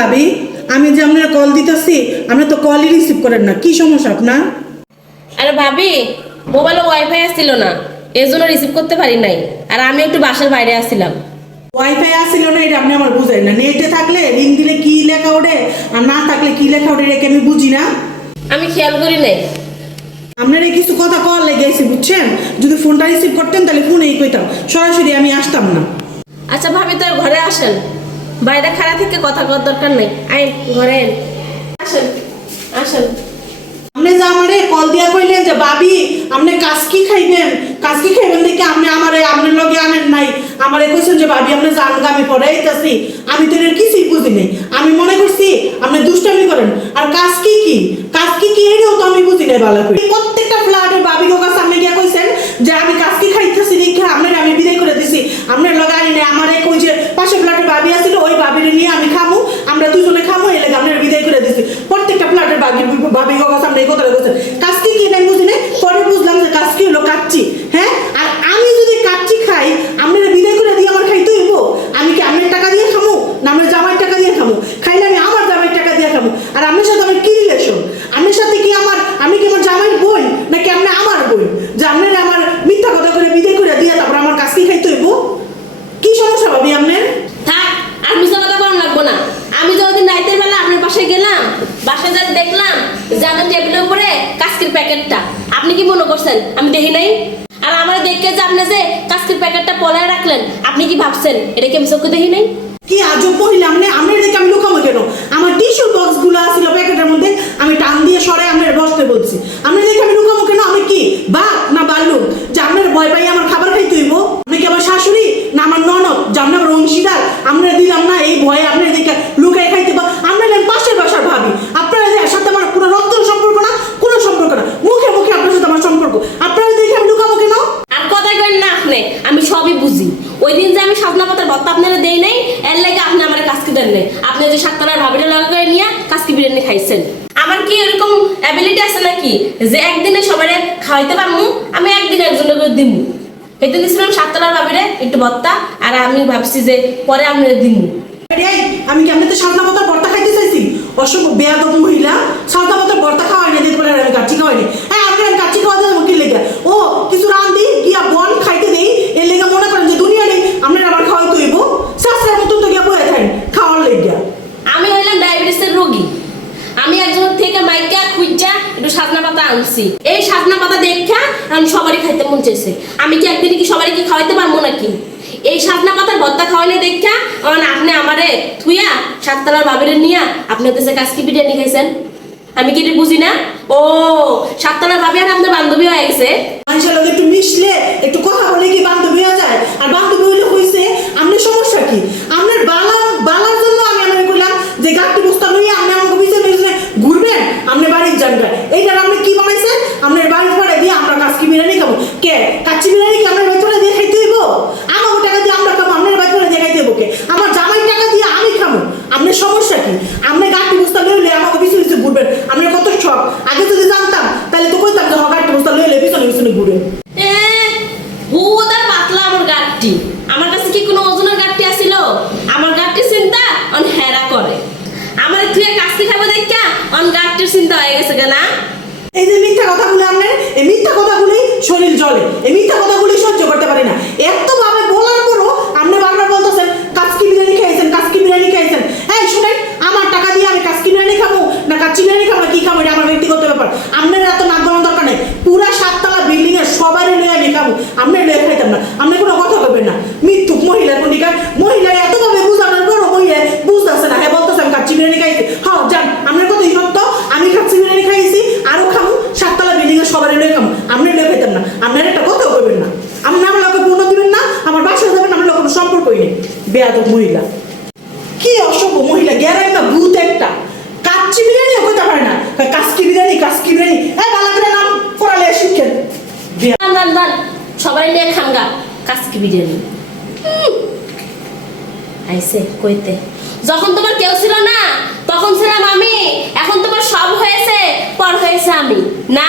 ভাবি আমি যে আপনার কল দিতেছি আপনি তো কলই রিসিভ করেন না। কি সমস্যা আপনার? আরে ভাবি মোবাইলে ওয়াইফাই আসছিল না এর জন্য রিসিভ করতে পারি নাই। আর আমি একটু বাসার বাইরে আসছিলাম ওয়াইফাই আসছিল না এটা আপনি আমার বুঝাই না। নেটে থাকলে রিং দিলে কি লেখা ওঠে আর না থাকলে কি লেখা ওঠে এটাকে আমি বুঝি না? আমি খেয়াল করি নাই। আপনার এই কিছু কথা কল লেগেছে বুঝছেন? যদি ফোনটা রিসিভ করতেন তাহলে ফোনেই কইতাম। সরাসরি আমি আসতাম না। আচ্ছা ভাবি তো ঘরে আসেন। বাইরে খাড়া থেকে কথা কর দরকার নেই। আইন, ঘরে আসেন আসেন। আপনি যে আমারে কল দিয়া কইলেন যে ভাবি আপনি কাজকি খাইবেন? কাজকি খাইবেন দেখে আপনি আমারে, আপনার লগে আনেন নাই। আমারে কইছেন যে ভাবি আপনি জান আমি পরে আইতাছি। আমি তো এর কিছুই বুঝি নাই। আমি মনে করছি আপনি দুষ্টামি করেন। আর কাজকি কি? কাজকি কি? এটাও তো আমি বুঝি নাই ভালো করে। প্রত্যেকটা ফ্ল্যাটে ভাবি কাছে আপনি গিয়া কইছেন যে আমি কাজকি খাইতেছি দেখে আপনার আমি বিদায় করে দিছি আপনার লগে আনি নাই আমারে কই যে পাশে ফ্ল্যাটে ভাবি আছিল ওই ভাবিরে নিয়ে আমি খামু আমরা দুজনে খামু এলে আপনার বিদায় করে দিছি প্রত্যেকটা ফ্ল্যাটের ভাবি ভাবি কাছে আপনি এই কথাটা কইছেন কাজকি কি নাই বুঝি নাই পরে বুঝলাম যে কাজকি হলো কাচ্চি হ্যাঁ আর আমি যদি কাচ্চি খাই আপনারা বিদায় করে দিয়ে আমার খাইতে হইব আমি কি আপনার টাকা দিয়ে খামু না আপনার জামাইয়ের টাকা দিয়ে খামু খাইলে আমি আমার জামাইয়ের টাকা দিয়ে খামু আর আপনার সাথে আমার কি রিলেশন আপনার সাথে কি আমার আমি কি আমার জামাইয়ের বোন নাকি আপনি আমার বোন যে আপনার আমার মিথ্যা কথা করে বিদায় করে দিয়ে তারপর আমার কাজকি খাইতে হইব কি সমস্যা ভাবি আপনার থাক আর মিশা কথা কম লাগবো না রাইতের বেলা আপনার বাসায় গেলাম, বাসায় যা দেখলাম জানো টেবিলের উপরে কাস্কির প্যাকেটটা। আপনি কি মনে করছেন? আমি দেখি নাই? আর আমার দেখে যে আপনি যে কাস্কির প্যাকেটটা পলায় রাখলেন, আপনি কি ভাবছেন? এটা কি আমি চোখে দেখি নাই? কি আজব মহিলা আপনি আমরা দিকে আমি লুকাবো কেন? আমার টিস্যু বক্সগুলো গুলো আছিল প্যাকেটের মধ্যে আমি টান দিয়ে সরে আপনার বসতে বলছি আপনার দিকে আমি লুকাবো কেন আমি কি বাঘ না বাল্লুক যে আপনার ভয় পাই আমার খাবার খাইতে হইব আমি কি আমার শাশুড়ি না আমার ননদ যে আমার অংশীদার আপনারা দিলাম না, এই ভয়ে আপনার দিকে লুকাই খাইতে বা আমরা আমি পাশের বাসার ভাবি। আপনারা যে সাথে আমার কোনো রক্তের সম্পর্ক না, কোনো সম্পর্ক না। মুখে মুখে আপনার সাথে আমার সম্পর্ক। আপনারা দেখে আমি লুকাবো কেন? আর কথাই করেন না আপনি, আমি সবই বুঝি। ওই দিন যে আমি সাজনা পাতার ভত্তা আপনারা দেই নাই, এর লাগে আপনি আমার কাজকে দেন নাই। আপনি যে সাতটার ভাবিটা লাগা করে নিয়ে কাজকে বিরিয়ানি খাইছেন। আমার কি এরকম অ্যাবিলিটি আছে নাকি? যে একদিনে সবাই খাওয়াইতে পারব আমি একদিন একজনের দিব এতে দিয়েছিলাম সাততলার ভাবিরে একটু ভত্তা আর আমি ভাবছি যে পরে আমি দিব এই, আমি কি আপনাদের সাদা পাতার ভর্তা খাইতে চাইছি? অসভ্য বেয়াদব মহিলা। সাদা পাতার ভর্তা খাওয়াই না দেখতে পারে আমি কাচ্চি খাওয়াইনি হ্যাঁ আপনি আমি কাচ্চি খাওয়া দেবো কি লেগে? ও কিছু রান দিই গিয়া বন খাইতে দেই? এর লেগে মনে করেন যে দুনিয়া নেই আপনার আবার খাওয়াই তৈব শাস্ত্রের মতন তো গিয়া বয়ে থাকেন খাওয়ার লেগে আমি হইলাম ডায়াবেটিসের রোগী। আমি একজন থেকে মাইকা খুঁজা একটু সাজনা পাতা আনছি। দেখা আমি সবারই খাইতে মন চাইছে। আমি কি একদিন কি সবারই কি খাওয়াইতে পারব নাকি? এই সাতনা পাতার ভর্তা খাওয়াইলে দেখা কারণ আপনি আমারে থুইয়া সাততলার বাবিরে নিয়া আপনি দেশে কাজ কি বিরিয়ানি খাইছেন। আমি কি বুঝি না? ও, সাততলার ভাবি আর আপনার বান্ধবী হয়ে গেছে। মানুষের লোক একটু মিশলে একটু কথা বলে কি বান্ধবী হয়ে যায়? আর বান্ধবী হইলে হইছে আপনার সমস্যা কি আপনার বালা বালার জন্য আমি আমার করলাম যে গাছটি বুঝতে লইয়া আপনি আমাকে পিছনে পিছনে ঘুরবেন আপনি বাড়ির জানটা এইটার আপনি কি বানাইছেন আপনার বাড়ির পরে দিয়ে আমরা কাচ্চি বিরিয়ানি খাব কে? কাচ্চি বিরিয়ানি কি আপনার ভেতরে দিয়ে খাইতে হইব? আমার টাকা দিয়ে আমরা খাব, আপনার ভেতরে দিয়ে খাইতে কে? আমার জামাই টাকা দিয়ে আমি খাব আপনার সমস্যা কি? আপনি গাছটি বুঝতে লইলে আমাকে পিছনে পিছনে ঘুরবেন। আপনার কত শখ? আগে যদি জানতাম, তাহলে তো কইতাম যে হ গাছটি বুঝতে লইলে পিছনে পিছনে ঘুরে। আর পাতলা আমার গাঠটি আমার কাছে কি কোনো ওজনের গাঠটি আসিল? আমার গাঠটির চিন্তা অন হেরা করে। আমার তুই কাজটি খাব দেখা অন গাঠটির চিন্তা হয়ে গেছে কেনা এই যে মিথ্যা কথাগুলো আপনার, এই মিথ্যা কথাগুলি শরীর জলে, এই মিথ্যা কথাগুলি সহ্য করতে পারি না। এত ভাবে বলার পরও আপনি বারবার বলতেছেন কাচকি বিরিয়ানি খাইছেন কাচকি বিরিয়ানি খাইছেন এই শুনেন আমার টাকা দিয়ে আমি কাচকি বিরিয়ানি খাব না কাচ্চি বিরিয়ানি খাব না কি খাব এটা আমার ব্যক্তিগত ব্যাপার আপনার এত নাক গলানোর দরকার নেই পুরা সাততলা বিল্ডিং এর সবাই নিয়ে আমি খাব আপনার লয়ে খাইতাম না আপনি কোনো কথা বলবেন না মৃত্যুক মহিলা কোনিকার মহিলা এত ভাবে বুঝানোর পরও মহিলা বুঝতেছে না হ্যাঁ বলতেছে আমি কাচ্চি বিরিয়ানি খাইছি হ্যাঁ যান আপনার কথাই সত্য আমি কাচ্চি বিরিয়ানি খাইছি আরও খাব সাততলা বিল্ডিং এর সবাই লয়ে খাব আপনি লয়ে খাইতাম না আপনার একটা কথাও করবেন না আপনি আমার লোকে পূর্ণ দিবেন না আমার বাসায় যাবেন আমার লোক কোনো সম্পর্কই নেই বেয়াদব মহিলা। কি অসভ্য মহিলা গেরাই না ভূত একটা। কাচ্চি বিরিয়ানি হইতে পারে না। কাসকি বিরিয়ানি কাসকি বিরিয়ানি। এ বালা করে নাম করালে শিখেন দান দান সবাই নিয়ে খাঙ্গা। কাজকি বিরিয়ানি। আইসে, কইতে। যখন তোমার কেউ ছিল না, তখন ছিলাম আমি। এখন তোমার সব হয়েছে, পর হয়েছে আমি। না?